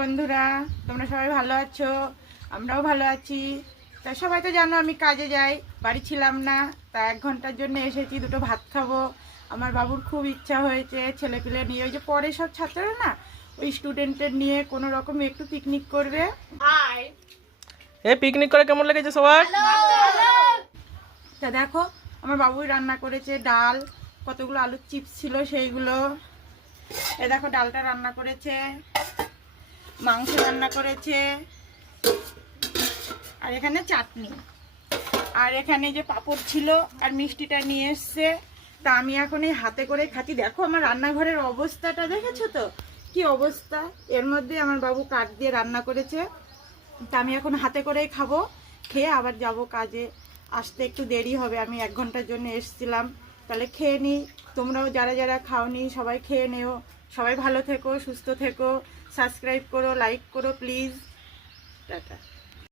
বন্ধুরা, তোমরা সবাই ভালো আছো? আমরাও ভালো আছি। তা সবাই তো জানো আমি কাজে যাই, বাড়ি ছিলাম না। তা 1 ঘন্টার জন্য এসেছি, দুটো ভাত খাবো। আমার বাবুর খুব ইচ্ছা হয়েছে ছেলেপিলে নিয়ে, ওই যে পরে সব ছাত্ররা না ওই স্টুডেন্টদের নিয়ে কোনো রকম একটু পিকনিক করবে। পিকনিক করে কেমন লেগেছে সবার? তা দেখো আমার বাবুই রান্না করেছে ডাল, কতগুলো আলুর চিপস ছিল সেইগুলো। এ দেখো ডালটা রান্না করেছে, মাংস রান্না করেছে, আর এখানে চাটনি, আর এখানে যে পাঁপড় ছিল, আর মিষ্টিটা নিয়ে এসছে। তা আমি এখন এই হাতে করে খাচ্ছি। দেখো আমার রান্নাঘরের অবস্থাটা দেখেছো তো কি অবস্থা। এর মধ্যে আমার বাবু কাঠ দিয়ে রান্না করেছে। তা আমি এখন হাতে করেই খাবো, খেয়ে আবার যাব কাজে। আসতে একটু দেরি হবে, আমি 1 ঘন্টার জন্য এসেছিলাম। তাহলে খেয়ে নিই, তোমরাও যারা যারা খাওনি সবাই খেয়ে নেও। সবাই ভালো থেকো, সুস্থ থেকো, সাবস্ক্রাইব করো, লাইক করো প্লিজ। টাটা।